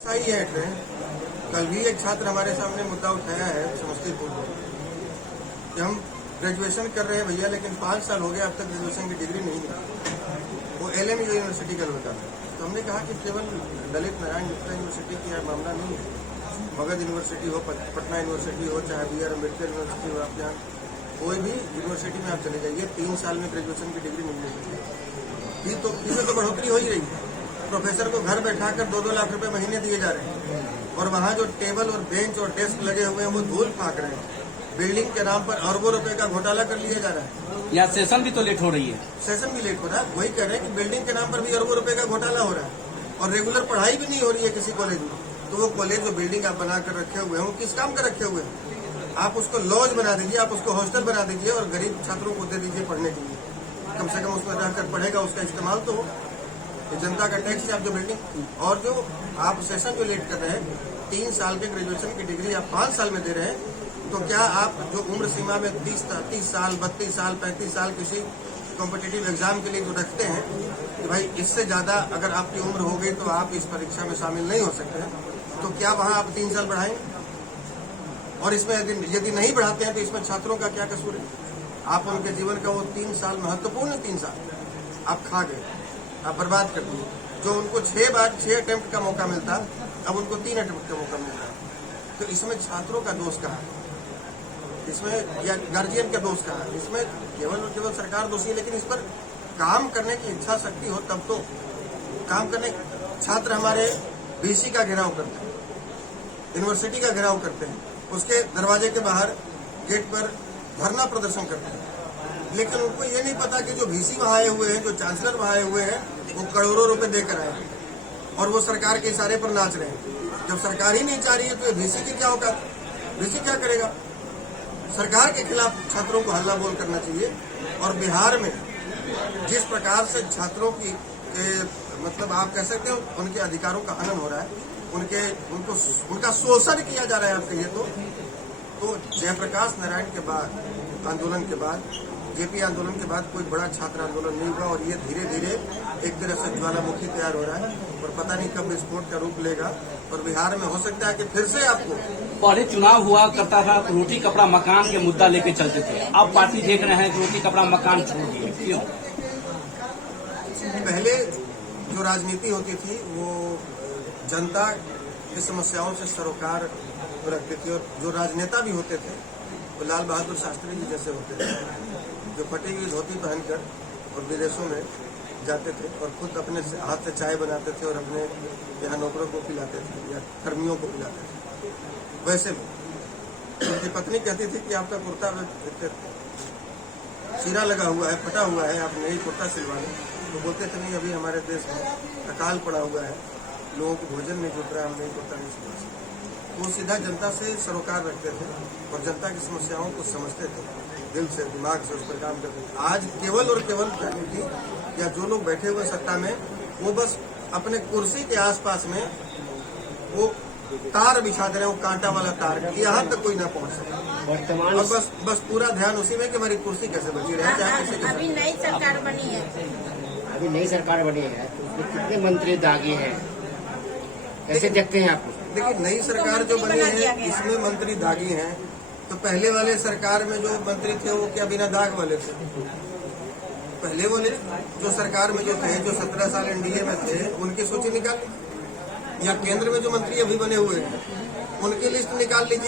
सही है ट्रेन। कल भी एक छात्र हमारे सामने मुद्दा उठाया है समस्तीपुर में कि हम ग्रेजुएशन कर रहे हैं भैया, लेकिन 5 साल हो गए अब तक ग्रेजुएशन की डिग्री नहीं मिली। वो LMU यूनिवर्सिटी का लड़का है। तो हमने कहा कि केवल ललित नारायण मिश्रा यूनिवर्सिटी का मामला नहीं है, मगध यूनिवर्सिटी हो, पटना यूनिवर्सिटी हो, चाहे BR अम्बेडकर यूनिवर्सिटी हो, आप यहाँ कोई भी यूनिवर्सिटी में आप चले जाइए, 3 साल में ग्रेजुएशन की डिग्री मिल जाएगी। इसमें तो बढ़ोतरी हो ही रही है। प्रोफेसर को घर बैठाकर 2-2 लाख रुपए महीने दिए जा रहे हैं, और वहाँ जो टेबल और बेंच और डेस्क लगे हुए हैं वो धूल फाँक रहे हैं। बिल्डिंग के नाम पर अरबों रुपए का घोटाला कर लिया जा रहा है। या सेशन भी तो लेट हो रही है। सेशन भी लेट हो रहा है। वही कह रहे हैं कि बिल्डिंग के नाम पर भी अरबों रुपए का घोटाला हो रहा है, और रेगुलर पढ़ाई भी नहीं हो रही है किसी कॉलेज में। तो वो कॉलेज जो बिल्डिंग आप बनाकर रखे हुए हैं वो किस काम का रखे हुए हैं? आप उसको लॉज बना दीजिए, आप उसको हॉस्टल बना दीजिए और गरीब छात्रों को दे दीजिए पढ़ने के लिए। कम से कम उसमें रहकर पढ़ेगा, उसका इस्तेमाल तो हो। जनता का टैक्स है आप जो बिल्डिंग, और जो आप सेशन जो लेट कर रहे हैं, 3 साल के ग्रेजुएशन की डिग्री आप 5 साल में दे रहे हैं। तो क्या आप जो उम्र सीमा में 30 साल, 32 साल, 35 साल किसी कॉम्पिटिटिव एग्जाम के लिए जो रखते हैं कि भाई इससे ज्यादा अगर आपकी उम्र हो गई तो आप इस परीक्षा में शामिल नहीं हो सकते हैं, तो क्या वहां आप 3 साल बढ़ाएंगे? और इसमें यदि नहीं बढ़ाते हैं तो इसमें छात्रों का क्या कसूर है? आप उनके जीवन का वो 3 साल, महत्वपूर्ण 3 साल आप खा गए, आप बर्बाद कर दिए। जो उनको 6 अटेम्प्ट का मौका मिलता, अब उनको 3 अटेम्प्ट का मौका मिल रहा है। तो इसमें छात्रों का दोष कहाँ है? इसमें या गार्जियन का दोष कहाँ है? इसमें केवल सरकार दोषी है, लेकिन इस पर काम करने की इच्छा शक्ति हो तब तो काम करने। छात्र हमारे BC का घेराव करते हैं, यूनिवर्सिटी का घेराव करते हैं, उसके दरवाजे के बाहर गेट पर धरना प्रदर्शन करते हैं, लेकिन उनको ये नहीं पता कि जो VC वहां आए हुए हैं, जो चांसलर वहां आए हुए हैं, वो करोड़ों रुपए देकर आए हैं और वो सरकार के इशारे पर नाच रहे हैं। जब सरकार ही नहीं चाह रही है तो VC की क्या होगा? VC क्या करेगा? सरकार के खिलाफ छात्रों को हल्ला बोल करना चाहिए। और बिहार में जिस प्रकार से छात्रों की मतलब आप कह सकते हो उनके अधिकारों का हनन हो रहा है, उनका शोषण किया जा रहा है, आप कहिए तो जयप्रकाश नारायण के बाद, आंदोलन के बाद, JP आंदोलन के बाद कोई बड़ा छात्र आंदोलन नहीं हुआ, और ये धीरे धीरे एक तरह से ज्वालामुखी तैयार हो रहा है, और पता नहीं कब विस्फोट का रूप लेगा। और बिहार में हो सकता है कि फिर से आपको पहले चुनाव हुआ करता था तो रोटी कपड़ा मकान के मुद्दा लेके चलते थे, अब पार्टी देख रहे हैं कि रोटी कपड़ा मकान छोड़ दिए, क्यों? पहले जो राजनीति होती थी वो जनता की समस्याओं से सरोकार रखती थी, और जो राजनेता भी होते थे वो लाल बहादुर शास्त्री जी जैसे होते थे, जो फटी हुई धोती पहनकर और विदेशों में जाते थे और खुद अपने हाथ से चाय बनाते थे और अपने यहाँ नौकरों को पिलाते थे या कर्मियों को पिलाते थे। वैसे में उनकी पत्नी कहती थी कि आपका कुर्ता चीरा लगा हुआ है, फटा हुआ है, आप नई कुर्ता सिलवा लें। तो बोलते थे नहीं, अभी हमारे देश में अकाल पड़ा हुआ है, लोगों को भोजन नहीं जुट रहा है, हम नई कुर्ता नहीं सिलवा सकते। वो सीधा जनता से सरोकार रखते थे और जनता की समस्याओं को समझते थे, दिल से, दिमाग से उस पर काम करते थे। आज केवल और केवल राजनीति या जो लोग बैठे हुए सत्ता में, वो बस अपने कुर्सी के आसपास में वो तार बिछा दे रहे हैं, वो कांटा वाला तार, यहाँ तक कोई ना पहुँच सके, और बस पूरा ध्यान उसी में कि हमारी कुर्सी कैसे बची रहे। अभी नई सरकार बनी है, तो उसमें कितने मंत्री दागी हैं, कैसे देखते हैं आप? देखिए, नई सरकार जो बनी है इसमें मंत्री दागी हैं, तो पहले वाले सरकार में जो मंत्री थे वो क्या बिना दाग वाले थे? पहले वाले जो सरकार में जो थे, जो 17 साल NDA में थे, उनकी सूची निकाल लीजिए, या केंद्र में जो मंत्री अभी बने हुए हैं उनकी लिस्ट निकाल लीजिए।